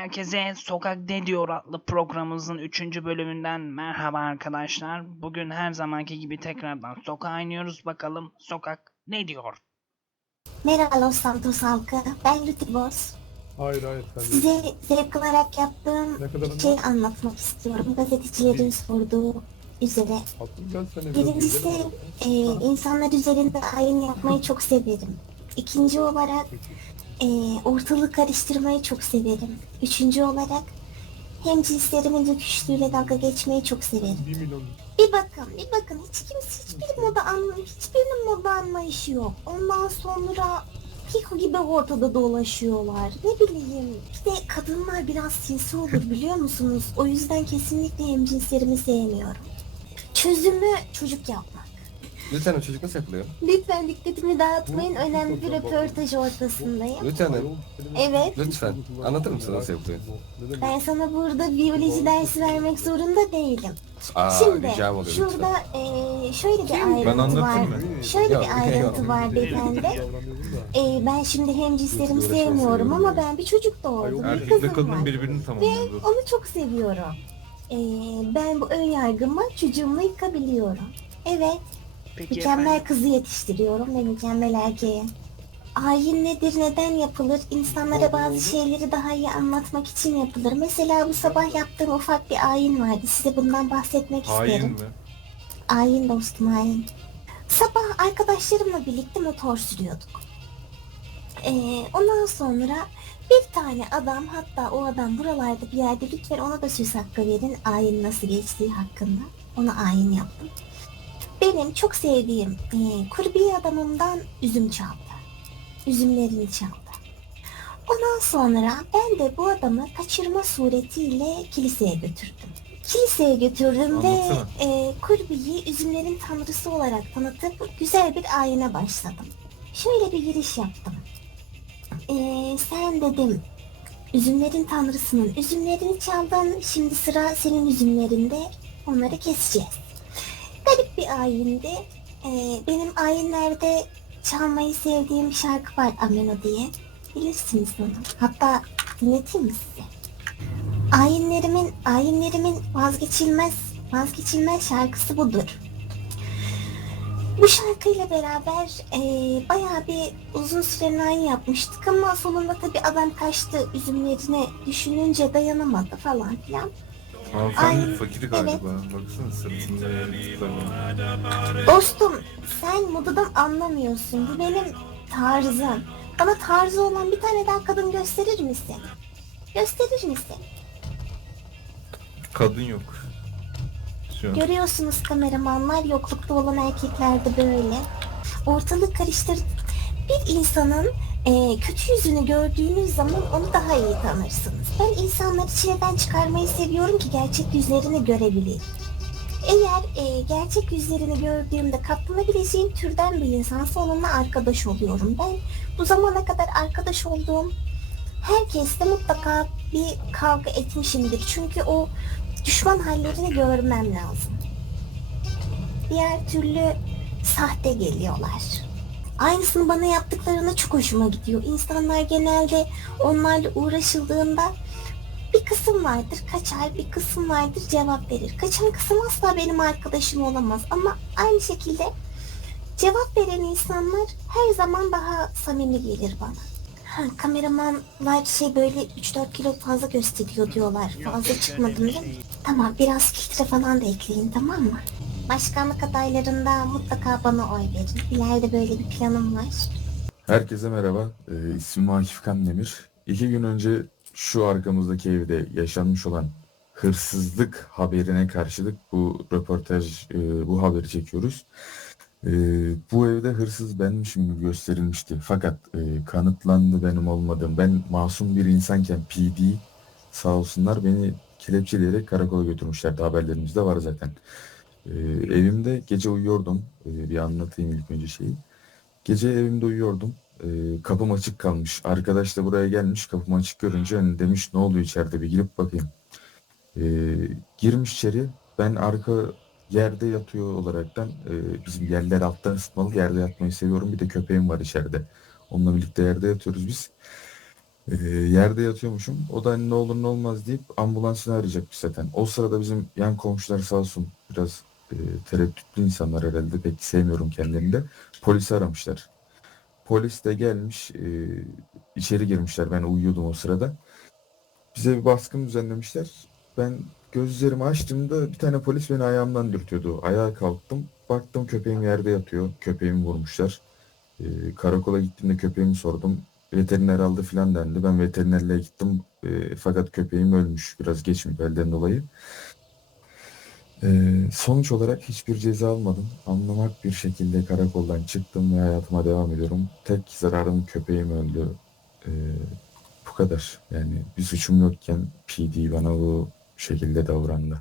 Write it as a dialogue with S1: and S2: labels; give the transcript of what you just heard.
S1: Herkese Sokak Ne Diyor adlı programımızın 3. bölümünden merhaba arkadaşlar. Bugün her zamanki gibi tekrardan sokağa iniyoruz. Bakalım sokak ne diyor?
S2: Merhaba Los Santos halkı. Ben Lütfi Boz.
S3: Hayır hayır de.
S2: Size zevk alarak yaptığım
S3: Ne kadar
S2: bir şey anlatmak istiyorum. Gazetecilerin sorduğu üzere.
S3: Altın de
S2: Birincisi e, insanlar üzerinde ayin yapmayı çok severim. İkinci olarak e, ortalığı karıştırmayı çok severim. Üçüncü olarak hem cinslerimin rüküşlüğüyle dalga geçmeyi çok severim.
S3: 1 milyon.
S2: Bir bakın, bir bakın. Hiç kimse hiçbir moda anla, hiçbirinin moda anlayışı yok. Ondan sonra Piko gibi ortada dolaşıyorlar. Ne bileyim. Bir de kadınlar biraz sinsi olur biliyor musunuz? O yüzden kesinlikle hemcinslerimi sevmiyorum. Çözümü çocuk yapmak.
S4: Lütfen o çocuk nasıl yapılıyor?
S2: Lütfen dikkatimi dağıtmayın. Önemli bir röportaj ortasındayım.
S4: Lütfen.
S2: Evet.
S4: Lütfen. Anlatır mısın nasıl yapılıyor?
S2: Ben sana burada biyoloji dersi vermek zorunda değilim.
S4: Aa
S2: Şimdi
S4: ricam oluyor
S2: şurada eee, şöyle bir ayrıntı
S4: anlatayım
S2: var.
S4: mı?
S2: Şöyle
S4: Yok,
S2: bir ayrıntı
S4: yok.
S2: var beyefendi. Ee, ben şimdi hemcinslerimi sevmiyorum ama ben bir çocuk doğurdum. Bir
S3: Erkekle
S2: kızım
S5: kadının
S2: var.
S5: birbirini
S2: Ve
S5: tamamladı.
S2: onu çok seviyorum. Ee, ben bu ön yargımı çocuğumla yıkabiliyorum. Evet,
S1: Peki
S2: mükemmel
S1: efendim,
S2: kızı yetiştiriyorum ve mükemmel erkeğe. Ayin nedir, neden yapılır? İnsanlara bazı şeyleri daha iyi anlatmak için yapılır. Mesela bu sabah yaptığım ufak bir ayin vardı. Size bundan bahsetmek
S5: Hain
S2: isterim.
S5: mi?
S2: Ayin dostum hain. Sabah arkadaşlarımla birlikte motor sürüyorduk. Ee, ondan sonra bir tane adam hatta o adam buralarda bir yerde lütfen ona da söz hakkı verin ayin nasıl geçtiği hakkında. Ona ayin yaptım. Benim çok sevdiğim e, kurbiye adamımdan üzüm çaldı. Üzümlerini çaldı. Ondan sonra ben de bu adamı kaçırma suretiyle kiliseye götürdüm. Kiliseye götürdüm ve
S5: Anlatsana.
S2: e, kurbiyi üzümlerin tanrısı olarak tanıtıp güzel bir ayine başladım. Şöyle bir giriş yaptım. E, sen dedim üzümlerin tanrısının üzümlerini çaldın şimdi sıra senin üzümlerinde onları keseceğiz. Garip bir ayindi. E, benim ayinlerde çalmayı sevdiğim bir şarkı var Ameno diye. Bilirsiniz onu. Hatta dinleteyim mi size? Ayinlerimin, ayinlerimin vazgeçilmez, vazgeçilmez şarkısı budur. Bu şarkıyla beraber eee bayağı bir uzun süre ayin yapmıştık ama sonunda tabi adam kaçtı üzümlerine düşününce dayanamadı falan filan.
S5: Hanımefendi
S2: Ay,
S5: fakiri galiba. Baksana sırtında yaratıklar var.
S2: Dostum sen modadan anlamıyorsun. Bu benim tarzım. Bana tarzı olan bir tane daha kadın gösterir misin? Gösterir misin?
S5: Kadın yok. Şu an.
S2: Görüyorsunuz kameramanlar yoklukta olan erkekler de böyle. Ortalık karıştır. Bir insanın e, kötü yüzünü gördüğünüz zaman onu daha iyi tanırsınız. Ben insanları çileden çıkarmayı seviyorum ki gerçek yüzlerini görebileyim. Eğer e, gerçek yüzlerini gördüğümde katlanabileceğim türden bir insansa onunla arkadaş oluyorum. Ben bu zamana kadar arkadaş olduğum herkesle mutlaka bir kavga etmişimdir. Çünkü o düşman hallerini görmem lazım. Diğer türlü sahte geliyorlar. Aynısını bana yaptıklarına çok hoşuma gidiyor. İnsanlar genelde onlarla uğraşıldığında bir kısım vardır kaçar, bir kısım vardır cevap verir. Kaçan kısım asla benim arkadaşım olamaz ama aynı şekilde cevap veren insanlar her zaman daha samimi gelir bana. Ha, kameramanlar şey böyle 3-4 kilo fazla gösteriyor diyorlar. Fazla çıkmadım değil mi? Tamam biraz filtre falan da ekleyin tamam mı? Başkanlık adaylarında mutlaka bana oy verin. İleride böyle bir planım var.
S6: Herkese merhaba. Ee, ismim Akif Kandemir. İki gün önce şu arkamızdaki evde yaşanmış olan hırsızlık haberine karşılık bu röportaj, e, bu haberi çekiyoruz. E, bu evde hırsız benmişim gibi gösterilmişti. Fakat e, kanıtlandı benim olmadığım. Ben masum bir insanken PD sağ olsunlar beni kelepçeleyerek karakola götürmüşlerdi. Haberlerimizde var zaten. E, evimde gece uyuyordum. E, bir anlatayım ilk önce şeyi. Gece evimde uyuyordum. Ee, kapım açık kalmış. Arkadaş da buraya gelmiş. Kapım açık görünce hani demiş ne oluyor içeride bir girip bakayım. Ee, girmiş içeri. Ben arka yerde yatıyor olaraktan e, bizim yerler alttan ısıtmalı yerde yatmayı seviyorum. Bir de köpeğim var içeride. Onunla birlikte yerde yatıyoruz biz. Ee, yerde yatıyormuşum. O da hani ne olur ne olmaz deyip ambulansını arayacakmış zaten. O sırada bizim yan komşular sağ olsun biraz e, tereddütlü insanlar herhalde pek sevmiyorum kendilerini de. Polisi aramışlar. Polis de gelmiş e, içeri girmişler. Ben uyuyordum o sırada. Bize bir baskın düzenlemişler. Ben gözlerimi açtığımda bir tane polis beni ayağımdan dürtüyordu. Ayağa kalktım. Baktım köpeğim yerde yatıyor. Köpeğimi vurmuşlar. Ee, karakola gittiğimde köpeğimi sordum. Veteriner aldı filan dendi. Ben veterinerle gittim. Ee, fakat köpeğim ölmüş. Biraz geç belden dolayı. Ee, sonuç olarak hiçbir ceza almadım. Anlamak bir şekilde karakoldan çıktım ve hayatıma devam ediyorum. Tek zararım köpeğim öldü. Ee, bu kadar. Yani bir suçum yokken PD bana bu şekilde davrandı.